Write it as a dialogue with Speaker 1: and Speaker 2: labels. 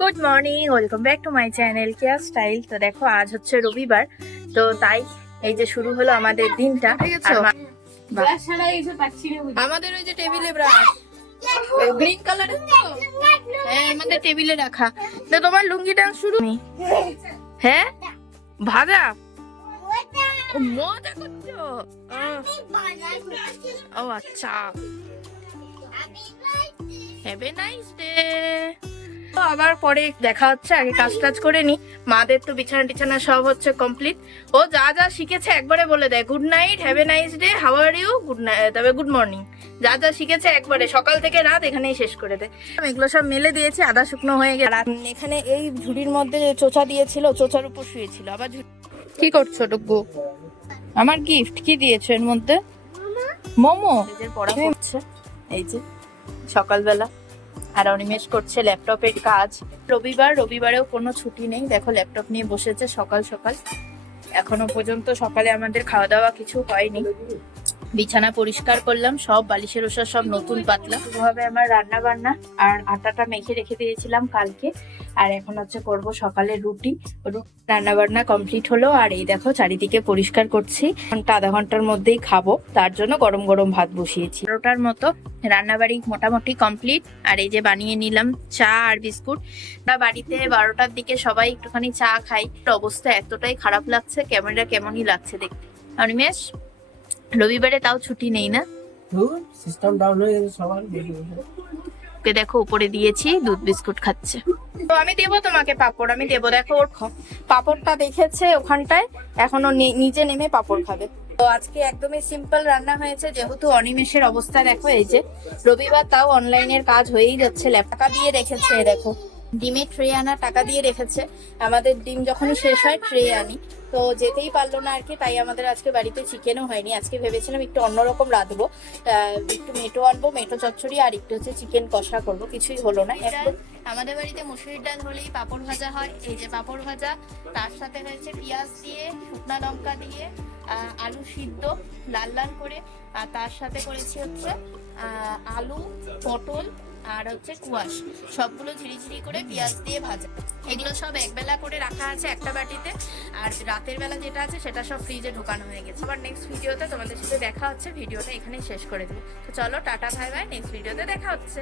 Speaker 1: Good morning welcome back to my channel care style তো দেখো আজ হচ্ছে রবিবার তো তাই এই যে শুরু হলো আমাদের দিনটা। আমাদের ওই যে টেবিলে ব্রাশ। গ্রিন হ্যাঁ আমাদের টেবিলে রাখা। তো তোমার লুঙ্গি ডান্স শুরু হ্যাঁ? ভাজা? ও, মজা করছ। ও আচ্ছা। হ্যাভ এ নাইস ডে তো আবার পরে দেখা হচ্ছে আগে কাজ টাজ করে নি। মাদের তো বিছানা টিছানা সব হচ্ছে কমপ্লিট ও যা যা শিখেছে একবারে বলে দেয় good night have a nice day how are you good night তবে গুড মর্নিং যা যা শিখেছে একবারে সকাল থেকে রাত এখানেই শেষ করে দেয়। এগুলো সব মেলে দিয়েছি আদা শুকনো হয়ে গেছে। আর এখানে এই ঝুড়ির মধ্যে চোচা দিয়েছিল চোচার উপর শুয়েছিল। আবার কি করছ ডুগু আমার গিফট কি দিয়েছ এর মধ্যে? মোমো? পড়া হচ্ছে এই যে সকালবেলা। আর অনিমেষ করছে ল্যাপটপের কাজ। রবিবার, রবিবারেও কোনো ছুটি নেই। দেখো, ল্যাপটপ নিয়ে বসেছে সকাল সকাল। এখনও পর্যন্ত সকালে আমাদের খাওয়া দাওয়া কিছু হয়নি। বিছানা পরিষ্কার করলাম সব বালিশের ওষুধ সব নতুন পাতলা। ভাবে আমার রান্না বান্না আর আটাটা মেখে রেখে দিয়েছিলাম কালকে। আর এখন হচ্ছে করব সকালে রুটি। রান্না বান্না কমপ্লিট হলো আর এই দেখো চারিদিকে পরিষ্কার করছি। ঘণ্টা আধা ঘণ্টার মধ্যেই খাব তার জন্য গরম গরম ভাত বসিয়েছি। বারোটার মতো রান্নাবাড়ি মোটামুটি কমপ্লিট। আর এই যে বানিয়ে নিলাম চা আর বিস্কুট। আমরা বাড়িতে বারোটার দিকে সবাই একটুখানি চা খাই অবস্থা এতটাই খারাপ লাগছে ক্যামেরা কেমনই লাগছে দেখতে। অনিমেষ? রবিবারে তাও ছুটি নেই না?
Speaker 2: সিস্টেম ডাউন হয়ে গেছে সবার বেশি বেশি।
Speaker 1: ওকে দেখো উপরে দিয়েছি দুধ বিস্কুট খাচ্ছে। তো আমি দেবো তোমাকে পাপড় আমি দেবো দেখো ওর খ- পাপড়টা দেখেছে ওখানটায় এখনও নি- নিচে নেমে পাপড় খাবে। তো আজকে একদমই সিম্পল রান্না হয়েছে যেহেতু অনিমেষের অবস্থা দেখো এই যে রবিবার তাও অনলাইনের কাজ হয়েই যাচ্ছে টাকা দিয়ে রেখেছে দেখো। ডিমের ট্রে আনা টাকা দিয়ে রেখেছে। আমাদের ডিম যখনই শেষ হয় ট্রে আনি। তো যেতেই পারল না আর কি, তাই আমাদের আজকে বাড়িতে চিকেনও হয়নি। আজকে ভেবেছিলাম একটু অন্যরকম রাঁধবো। একটু মেটো আনব, মেটো চচ্চড়ি আর একটু হচ্ছে চিকেন কষা করব, কিছুই হলো না। আমাদের বাড়িতে মুসুরির ডাল হলেই পাঁপড় ভাজা হয়। এই যে পাঁপড় ভাজা, তার সাথে হয়েছে পেঁয়াজ দিয়ে, শুকনা লঙ্কা দিয়ে আলু সিদ্ধ লাল লাল করে। আর তার সাথে করেছি হচ্ছে আলু, পটল আর হচ্ছে কুয়াশ। সবগুলো ঝিরিঝিরি করে পেঁয়াজ দিয়ে ভাজা। এগুলো সব একবেলা করে রাখা আছে একটা বাটিতে। রাতের বেলা যেটা আছে সেটা সব ফ্রিজে ঢোকানো হয়ে গেছে। আবার নেক্সট ভিডিওতে তোমাদের সাথে দেখা হচ্ছে ভিডিওটা এখানেই শেষ করে দেবো। তো চলো, টাটা ভাই ভাই নেক্সট ভিডিওতে দেখা হচ্ছে।